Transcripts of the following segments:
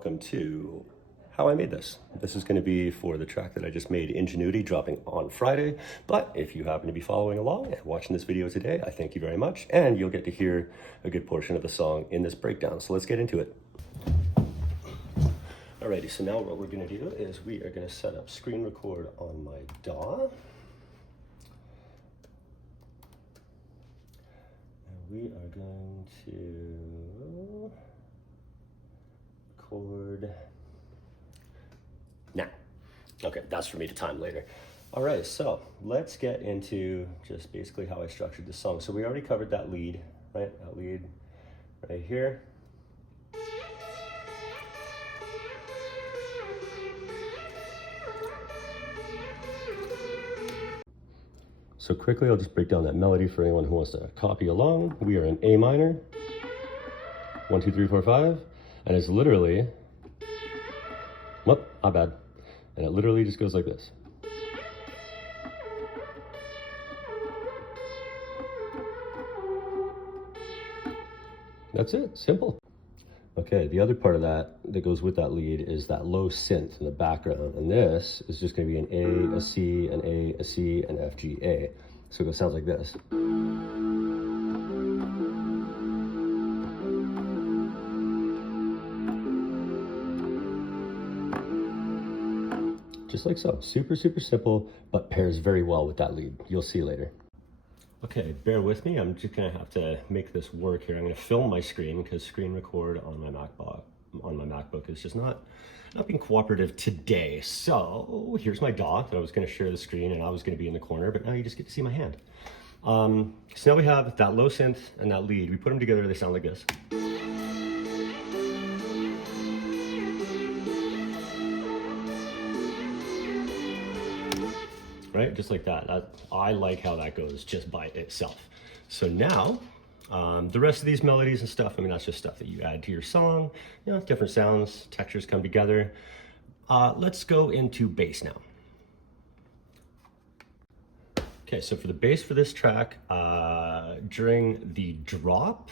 welcome to how I made this. This is going to be for the track that I just made, Ingenuity, dropping on Friday. But if you happen to be following along and watching this video today, I thank you very much, and you'll get to hear a good portion of the song in this breakdown. So let's get into it. Alrighty, so now what we're going to do is we are going to set up screen record on my DAW. And we are going to record now. Okay, that's for me to time later. All right, so let's get into just basically how I structured the song. So we already covered that lead, right? That lead right here. So quickly, I'll just break down that melody for anyone who wants to copy along. We are in A minor, 1, 2, 3, 4, 5, and it's literally, whoop, my bad. And it literally just goes like this. That's it, simple. Okay, the other part of that goes with that lead is that low synth in the background. And this is just gonna be an A, a C, an A, a C, an F, G, A. So it sounds like this. Just like so, super, super simple, but pairs very well with that lead. You'll see later. Okay, bear with me. I'm just gonna have to make this work here. I'm gonna film my screen because screen record on my MacBook is just not being cooperative today. So here's my DAW that I was gonna share the screen and I was gonna be in the corner, but now you just get to see my hand. So now we have that low synth and that lead. We put them together, they sound like this. Right, just like that. I like how that goes just by itself. So now, the rest of these melodies and stuff, I mean, that's just stuff that you add to your song. You know, different sounds, textures come together. Let's go into bass now. Okay, so for the bass for this track, during the drop,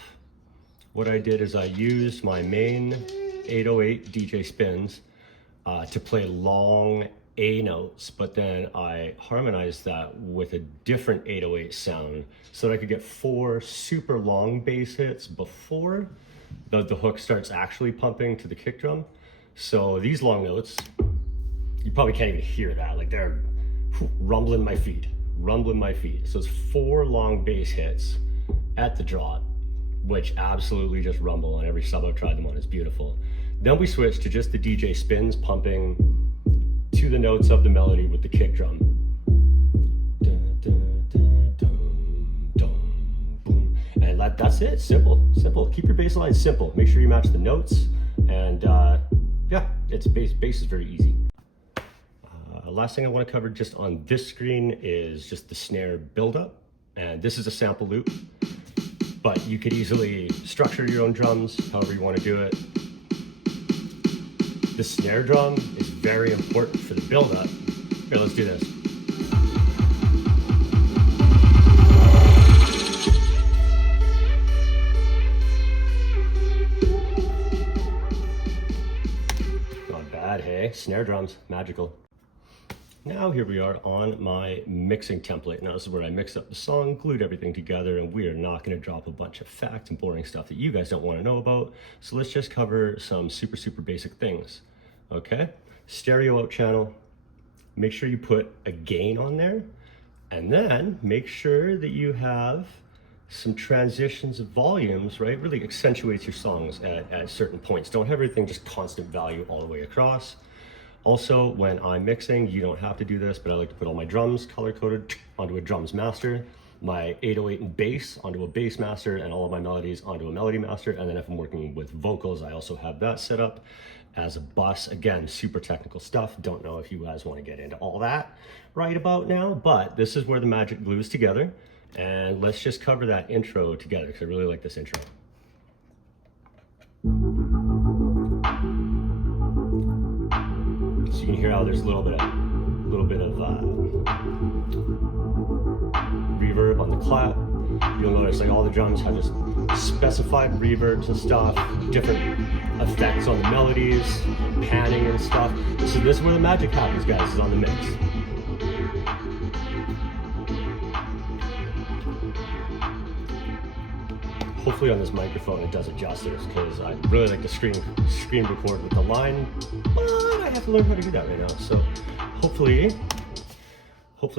what I did is I used my main 808 DJ Spins to play long A notes, but then I harmonized that with a different 808 sound so that I could get 4 super long bass hits before the hook starts actually pumping to the kick drum. So these long notes, you probably can't even hear that, like they're rumbling my feet. So it's 4 long bass hits at the drop, which absolutely just rumble on every sub I've tried them on. It's beautiful. Then we switched to just the DJ Spins pumping to the notes of the melody with the kick drum. And that's it, simple. Keep your bass line simple. Make sure you match the notes. And yeah, bass is very easy. Last thing I want to cover just on this screen is just the snare buildup. And this is a sample loop, but you could easily structure your own drums however you want to do it. The snare drum is very important for the build-up. Here, let's do this. Not bad, hey? Snare drums, magical. Now here we are on my mixing template. Now this is where I mixed up the song, glued everything together, and we are not going to drop a bunch of facts and boring stuff that you guys don't want to know about. So let's just cover some super, super basic things. Okay, stereo out channel, make sure you put a gain on there, and then make sure that you have some transitions of volumes, right? Really accentuates your songs at certain points. Don't have everything just constant value all the way across. Also, when I'm mixing, you don't have to do this, but I like to put all my drums color-coded onto a drums master, my 808 and bass onto a bass master, and all of my melodies onto a melody master. And then if I'm working with vocals, I also have that set up as a bus. Again, super technical stuff. Don't know if you guys want to get into all that right about now, but this is where the magic glues together. And let's just cover that intro together because I really like this intro. So you can hear how there's a little bit of reverb on the clap. You'll notice like all the drums have this specified reverbs and stuff, different effects on the melodies, panning and stuff. So this is where the magic happens, guys, is on the mix. Hopefully on this microphone it does it justice, because I really like to screen record with the line, but I have to learn how to do that right now. So hopefully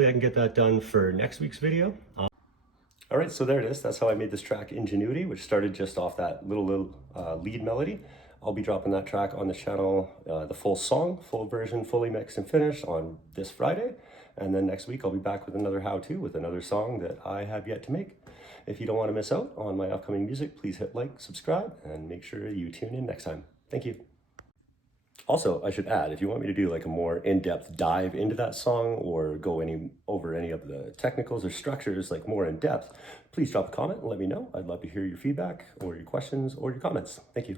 I can get that done for next week's video. All right, so there it is. That's how I made this track, Ingenuity, which started just off that little lead melody. I'll be dropping that track on the channel, the full song, full version, fully mixed and finished on this Friday. And then next week I'll be back with another how-to with another song that I have yet to make. If you don't want to miss out on my upcoming music, please hit like, subscribe, and make sure you tune in next time. Thank you. Also, I should add, if you want me to do like a more in-depth dive into that song or go over any of the technicals or structures like more in depth, please drop a comment and let me know. I'd love to hear your feedback or your questions or your comments. Thank you.